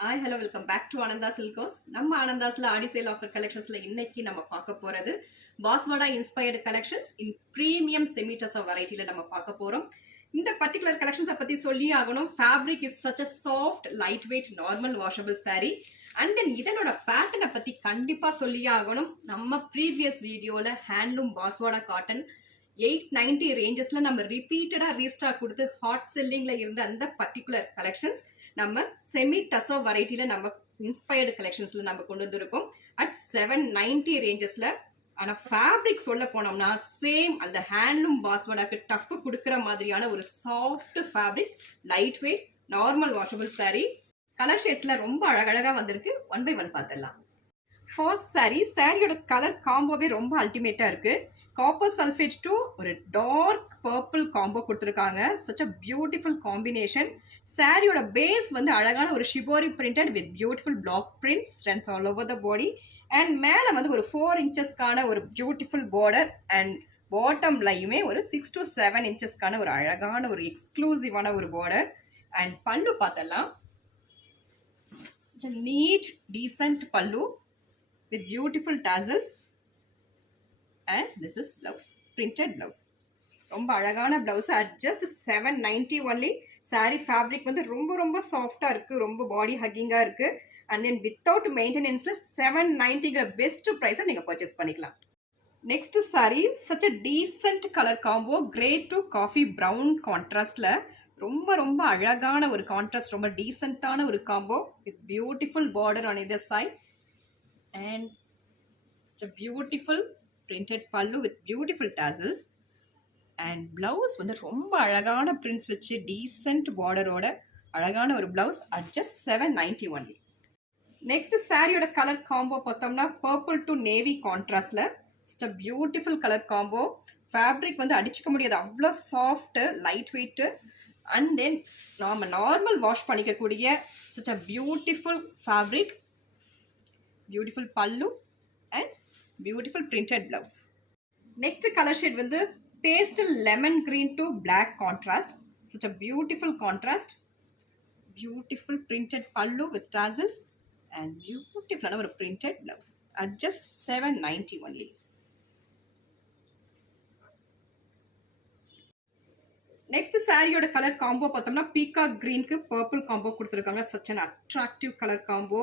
Hi hello welcome back to Anandha silks. நம்ம ஆனந்தாஸ்ல ஆடி sale offer கலெக்ஷன்ஸ்ல இன்னைக்கு நம்ம பார்க்க போறது பாஸ்வாடா inspired collections in premium semi tussar வெரைட்டில நம்ம பார்க்க போறோம். இந்த பர்டிகுலர் கலெக்ஷன்ஸை பத்தி சொல்லி ஆகணும். Fabric is such a soft light weight normal washable sari. And then இதனோட பேட்டர்னை பத்தி கண்டிப்பா சொல்லி ஆகணும். நம்ம ப்ரீவியஸ் வீடியோல ஹேண்ட்லூம் பாஸ்வாடா காட்டன் 890 ரேஞ்சஸ்ல நம்ம ரிப்பீட்டடா ரீஸ்டாக் கொடுத்து ஹாட் செல்லிங்ல இருந்த அந்த பர்டிகுலர் கலெக்ஷன்ஸ் நம்ம செமி டசோ வெரைட்டில நம்ம இன்ஸ்பயர்டு கலெக்ஷன்ஸ்ல நம்ம கொண்டு வந்திருக்கோம் அட் 790 ரேஞ்சஸ்ல. ஆனா ஃபேப்ரிக் சொல்ல போனோம்னா சேம் அந்த ஹேண்ட்லூம் பாஸ்வாடாக்கு டஃப் கொடுக்குற மாதிரியான ஒரு soft fabric, light weight normal washable sari. Colour ஷேட்ஸ்ல ரொம்ப அழகழகா வந்திருக்கு. ஒன் பை ஒன் பார்த்துடலாம். ஃபர்ஸ்ட் சாரியோட கலர் காம்போவே ரொம்ப அல்டிமேட்டா இருக்கு. காப்பர் சல்ஃபேட் டு ஒரு டார்க் பர்பிள் காம்போ கொடுத்துருக்காங்க. Such a beautiful combination. சாரியோட பேஸ் வந்து அழகான ஒரு shibori printed with beautiful block prints runs all over the body. And மேலே வந்து ஒரு 4 இன்ச்சஸ்க்கான ஒரு பியூட்டிஃபுல் பார்டர் அண்ட் பாட்டம்லையுமே ஒரு 6 to 7 இன்ச்சஸ்க்கான ஒரு அழகான ஒரு எக்ஸ்க்ளூசிவான ஒரு பார்டர். அண்ட் பல்லு பார்த்தலாம். நீட் டீசன்ட் பல்லு with beautiful tassels and this is blouse, printed blouse. ரொம்ப அழகான blouse at just 790 only. saree fabric வந்து ரொம்ப ரொம்ப சாஃப்டா இருக்கு, ரொம்ப பாடி ஹக்கிங்கா இருக்கு. and then without maintenanceல 790ங்கிற பெஸ்ட் பிரைஸை நீங்க பர்ச்சேஸ் பண்ணிக்கலாம். Next saree such a decent color combo, grey to coffee brown contrastல ரொம்ப ரொம்ப அழகான ஒரு கான்ட்ராஸ்ட், ரொம்ப டீசென்ட்டான ஒரு combo with beautiful border on either side. And it's a beautiful printed pallu with beautiful tassels. And blouse வந்து ரொம்ப அழகான prints வச்சு decent border ஓட அழகான ஒரு blouse at just 790 only. Next சாரியோட கலர் காம்போ பார்த்தோம்னா purple to navy contrastல it's a beautiful color combo. Fabric வந்து அடிச்சுக்க முடியாது, அவ்வளோ soft light weight. And then நாம நார்மல் வாஷ் பண்ணிக்கக்கூடிய such a beautiful fabric, beautiful pallu and beautiful printed blouse. Next color shade வந்து pastel lemon green to black contrast. Such a beautiful contrast. Beautiful printed pallu with tassels and beautiful ஒரு printed blouse at just 790 only. Next சாரியோட colour combo பார்த்தோம்னா peacock greenக்கு purple combo கொடுத்துருக்காங்க. Such an attractive color combo.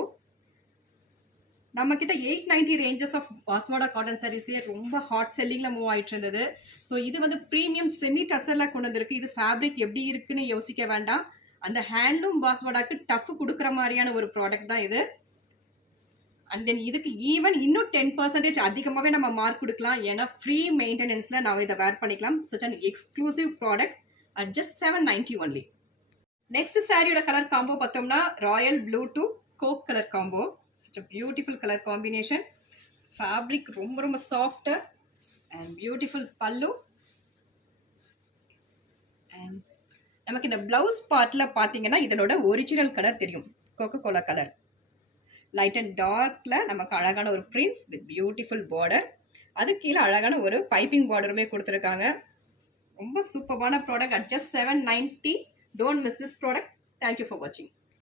நம்ம கிட்ட 890 ranges of பாஸ்வாடா cotton சாரீஸே ரொம்ப hot செல்லிங்ல move ஆயிட்டு இருந்தது. So இது வந்து ப்ரீமியம் செமி டசர்ல கொண்டு வந்திருக்கு. இது ஃபேப்ரிக் எப்படி இருக்குன்னு யோசிக்க வேண்டாம், அந்த ஹேண்ட்லூம் பாஸ்வாடாக்கு டஃப் கொடுக்குற மாதிரியான ஒரு ப்ராடக்ட் தான் இது. அண்ட் தென் இதுக்கு ஈவன் இன்னும் 10% அதிகமாகவே நம்ம மார்க் கொடுக்கலாம். ஏன்னா ஃப்ரீ மெயின்டெனன்ஸ்ல நம்ம இதை வேர் பண்ணிக்கலாம். Such an exclusive product at just 790 only. Next சாரியோட கலர் காம்போ பார்த்தோம்னா royal blue to coke colour combo. Such a beautiful color combination. Fabric ரொம்ப ரொம்ப soft and beautiful pallu. and நமக்கு இந்த blouse partல பாத்தீங்கன்னா இதனோட ஒரிஜினல் கலர் தெரியும், Coca Cola colour. Light and டார்க்ல நமக்கு அழகான ஒரு prints with beautiful border. அது கீழே அழகான ஒரு பைப்பிங் பார்டருமே கொடுத்துருக்காங்க. ரொம்ப சூப்பரான product at just 790. Don't miss this product. Thank you for watching.